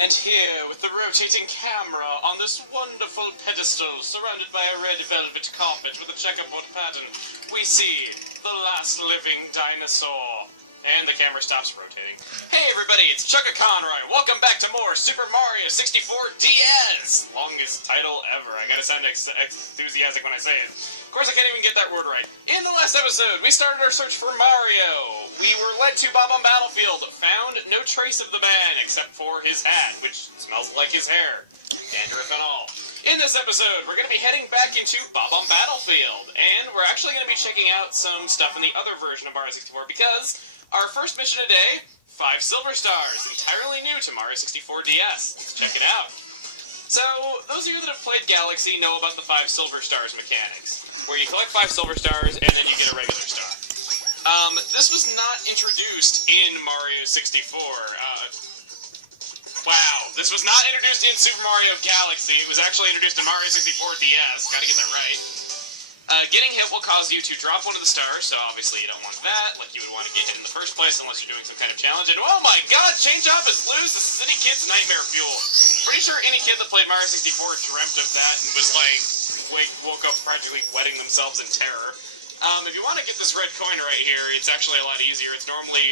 And here, with the rotating camera on this wonderful pedestal, surrounded by a red velvet carpet with a checkerboard pattern, we see the last living dinosaur. And the camera stops rotating. Hey everybody, it's Chuggaaconroy. Welcome back to more Super Mario 64 DS! Longest title ever. I gotta sound enthusiastic when I say it. Of course I can't even get that word right. In the last episode, we started our search for Mario. We were led to Bob on Battlefield, found no trace of the man except for his hat, which smells like his hair. Dandruff and all. In this episode, we're going to be heading back into Bob on Battlefield, and we're actually going to be checking out some stuff in the other version of Mario 64 because our first mission today, 5 Silver Stars, entirely new to Mario 64 DS. Let's check it out. So, those of you that have played Galaxy know about the 5 Silver Stars mechanics, where you collect 5 Silver Stars and then you get a regular star. This was not introduced in Mario 64. Wow, this was not introduced in Super Mario Galaxy. It was actually introduced in Mario 64 DS. Gotta get that right. Getting hit will cause you to drop one of the stars, so obviously you don't want that. Like, you would want to get hit in the first place unless you're doing some kind of challenge. And oh my god, Change Up is loose! This is any kid's nightmare fuel. Pretty sure any kid that played Mario 64 dreamt of that and was like, woke up practically wetting themselves in terror. If you want to get this red coin right here, it's actually a lot easier. It's normally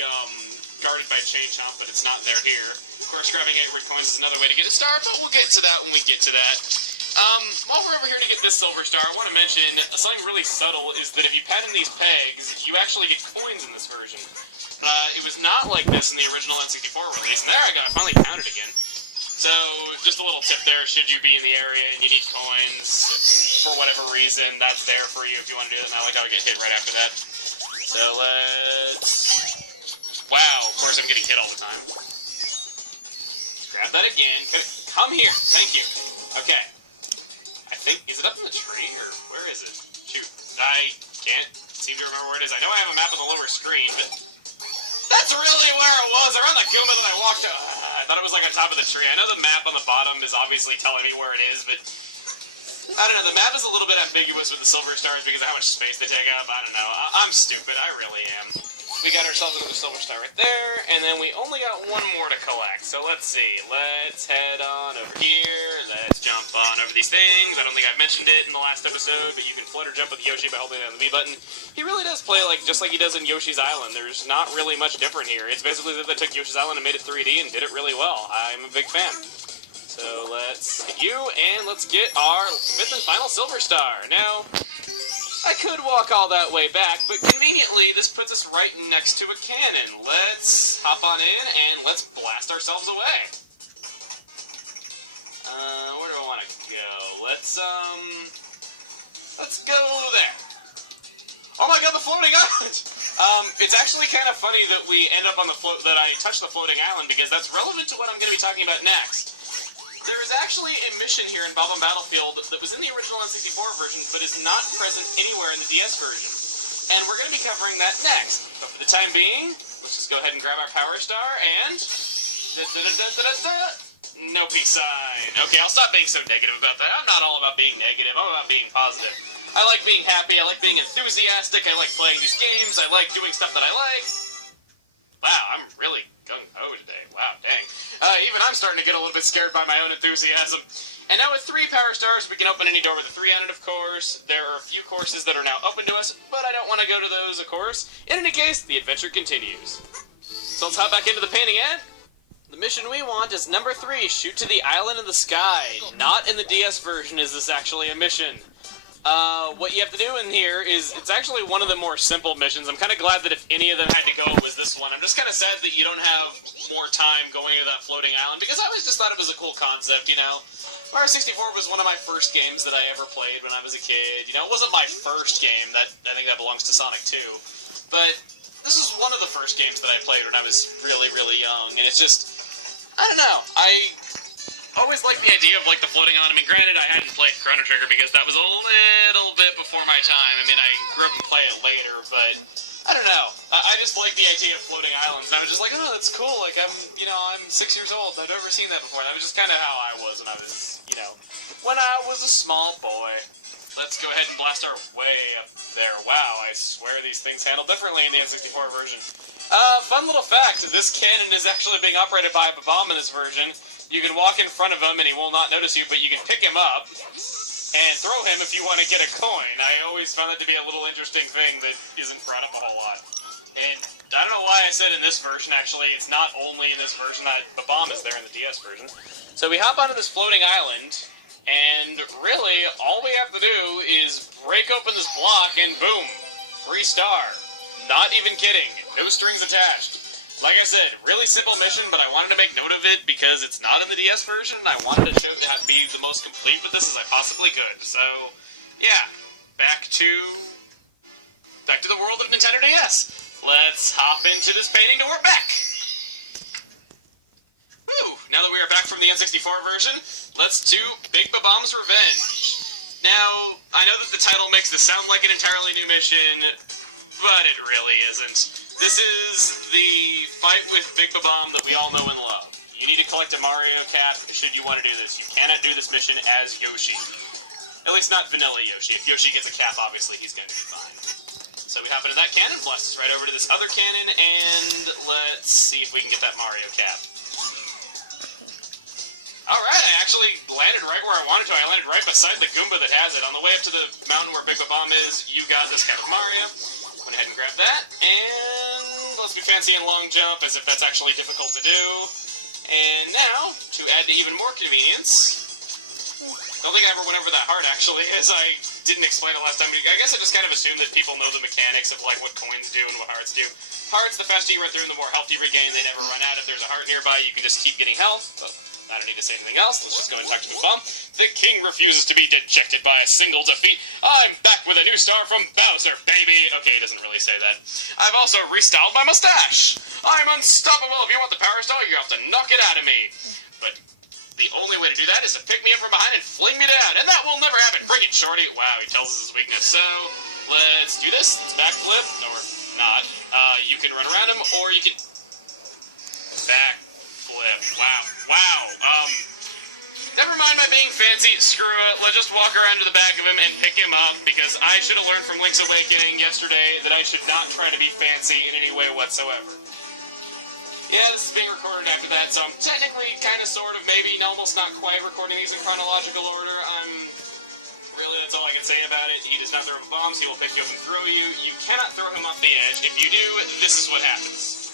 guarded by Change Up, but it's not there here. Of course, grabbing 8 red coins is another way to get a star, but we'll get to that when we get to that. While we're over here to get this silver star, I want to mention something really subtle is that if you pat in these pegs, you actually get coins in this version. It was not like this in the original N64 release, and there I go, I finally found it again. So, just a little tip there, should you be in the area and you need coins, for whatever reason, that's there for you if you want to do that, and I like how I get hit right after that. So, let's... Wow, of course I'm getting hit all the time. Grab that again. Come here, thank you. Okay. I think, is it up in the tree, or where is it? Shoot, I can't seem to remember where it is. I know I have a map on the lower screen, but that's really where it was. Around the Goomba that I walked to. I thought it was like on top of the tree. I know the map on the bottom is obviously telling me where it is, but I don't know. The map is a little bit ambiguous with the silver stars because of how much space they take up. I don't know. I'm stupid. I really am. We got ourselves another silver star right there, and then we only got one more to collect. So let's see. Let's head on over here. Let's jump on over these things. I don't think I mentioned it in the last episode, but you can flutter jump with Yoshi by holding down the B button. He really does play like just like he does in Yoshi's Island. There's not really much different here. It's basically that they took Yoshi's Island and made it 3D and did it really well. I'm a big fan. So let's hit you, and let's get our 5th and final silver star. Now, I could walk all that way back, but conveniently, this puts us right next to a cannon. Let's hop on in, and let's blast ourselves away. Where do I want to go? Let's go there. Oh my god, the floating island! It's actually kind of funny that we end up on the that I touched the floating island, because that's relevant to what I'm going to be talking about next. There is actually a mission here in Bob on Battlefield that was in the original N64 version, but is not present anywhere in the DS version. And we're going to be covering that next. But for the time being, let's just go ahead and grab our power star, and... No peace sign. Okay, I'll stop being so negative about that. I'm not all about being negative, I'm about being positive. I like being happy, I like being enthusiastic, I like playing these games, I like doing stuff that I like. Wow, I'm really gung-ho today. Wow, dang. Even I'm starting to get a little bit scared by my own enthusiasm. And now with 3 power stars, we can open any door with a 3 on it, of course. There are a few courses that are now open to us, but I don't want to go to those, of course. In any case, the adventure continues. So let's hop back into the painting, and the mission we want is number 3, shoot to the island in the sky. Not in the DS version is this actually a mission. What you have to do in here is, it's actually one of the more simple missions. I'm kind of glad that if any of them had to go, it was this one. I'm just kind of sad that you don't have more time going to that floating island, because I always just thought it was a cool concept, you know? Mario 64 was one of my first games that I ever played when I was a kid. You know, it wasn't my first game, I think that belongs to Sonic 2. But this is one of the first games that I played when I was really, really young, and it's just, I don't know, I always liked the idea of, like, the floating island. I mean, granted, I hadn't played Chrono Trigger because that was a little bit before my time. I mean, I grew up and played it later, but I don't know. I just like the idea of floating islands, and I was just like, oh, that's cool. Like, I'm 6 years old. I've never seen that before. That was just kind of how I was when I was, when I was a small boy. Let's go ahead and blast our way up there. Wow, I swear these things handle differently in the N64 version. Fun little fact, this cannon is actually being operated by a bomb in this version. You can walk in front of him and he will not notice you, but you can pick him up and throw him if you want to get a coin. I always found that to be a little interesting thing that isn't brought up a whole lot. And I don't know why I said in this version, actually. It's not only in this version that the bomb is there in the DS version. So we hop onto this floating island, and really, all we have to do is break open this block, and boom, free star. Not even kidding. No strings attached. Like I said, really simple mission, but I wanted to make note of it because it's not in the DS version. I wanted to be the most complete with this as I possibly could. So, yeah, back to the world of Nintendo DS. Let's hop into this painting to work back. Woo! Now that we are back from the N64 version, let's do Big Bob-omb's Revenge. Now, I know that the title makes this sound like an entirely new mission, but it really isn't. This is the fight with Big Bob-omb that we all know and love. You need to collect a Mario cap should you want to do this. You cannot do this mission as Yoshi. At least not vanilla Yoshi. If Yoshi gets a cap, obviously he's going to be fine. So we hop into that cannon, blast us right over to this other cannon, and let's see if we can get that Mario cap. Alright, I actually landed right where I wanted to. I landed right beside the Goomba that has it. On the way up to the mountain where Big Bob-omb is, you got this cap of Mario. Went ahead and grabbed that, and let's be fancy and long jump, as if that's actually difficult to do. And now, to add to even more convenience, don't think I ever went over that hard, actually, as I didn't explain it last time. I guess I just kind of assumed that people know the mechanics of, like, what coins do and what hearts do. Hearts, the faster you run through them, the more health you regain. They never run out. If there's a heart nearby, you can just keep getting health. But I don't need to say anything else. Let's just go and talk to Bob. The king refuses to be dejected by a single defeat. I'm back with a new star from Bowser, baby. Okay, he doesn't really say that. I've also restyled my mustache. I'm unstoppable. If you want the power star, you have to knock it out of me. But the only way to do that is to pick me up from behind and fling me down, and that will never happen. Bring it, shorty. Wow, he tells us his weakness. So, let's do this. Let's backflip, or not. You can run around him, or you can backflip. Wow. Never mind my being fancy. Screw it. Let's just walk around to the back of him and pick him up, because I should have learned from Link's Awakening yesterday that I should not try to be fancy in any way whatsoever. Yeah, this is being recorded after that, so I'm technically, kind of, sort of, maybe, almost not quite recording these in chronological order. Really, that's all I can say about it. He does not throw bombs, he will pick you up and throw you. You cannot throw him off the edge. If you do, this is what happens.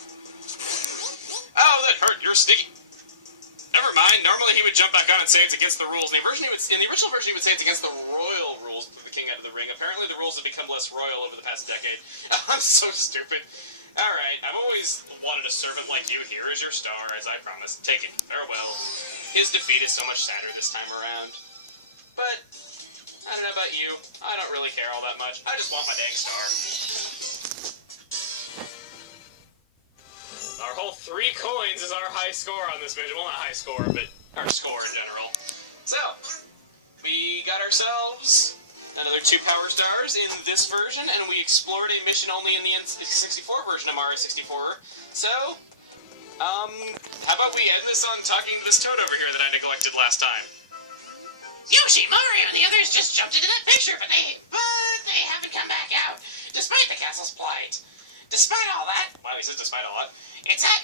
Oh, that hurt, you're sticky. Never mind, normally he would jump back on and say it's against the rules. In the original version, he would say it's against the royal rules for the King Out of the Ring. Apparently the rules have become less royal over the past decade. I'm so stupid. Alright, I've always wanted a servant like you. Here is your star, as I promised. Take it. Farewell. His defeat is so much sadder this time around. But, I don't know about you. I don't really care all that much. I just want my dang star. Our whole 3 coins is our high score on this mission. Well, not high score, but our score in general. So, we got ourselves another 2 power stars in this version, and we explored a mission only in the N64 version of Mario 64. So, how about we end this on talking to this toad over here that I neglected last time? Yoshi, Mario, and the others just jumped into that picture, but they haven't come back out, despite the castle's plight. Despite all that... Wow, he says despite all that.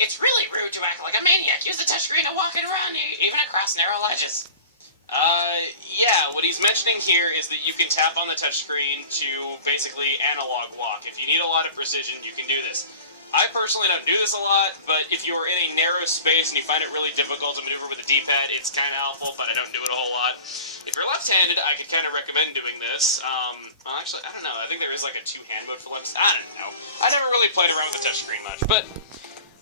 It's really rude to act like a maniac. Use the touchscreen to walk around, even across narrow ledges. Yeah, what he's mentioning here is that you can tap on the touchscreen to basically analog walk. If you need a lot of precision, you can do this. I personally don't do this a lot, but if you're in a narrow space and you find it really difficult to maneuver with the D-pad, it's kind of helpful, but I don't do it a whole lot. If you're left-handed, I could kind of recommend doing this. Well, actually, I don't know. I think there is like a 2-hand mode for left. I don't know. I never really played around with the touchscreen much, but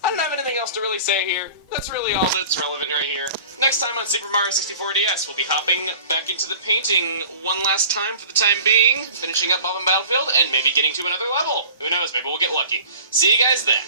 I don't have anything else to really say here. That's really all that's relevant right here. Next time on Super Mario 64 DS, we'll be hopping back into the painting one last time for the time being, finishing up Bob and Battlefield, and maybe getting to another level. Who knows, maybe we'll get lucky. See you guys then.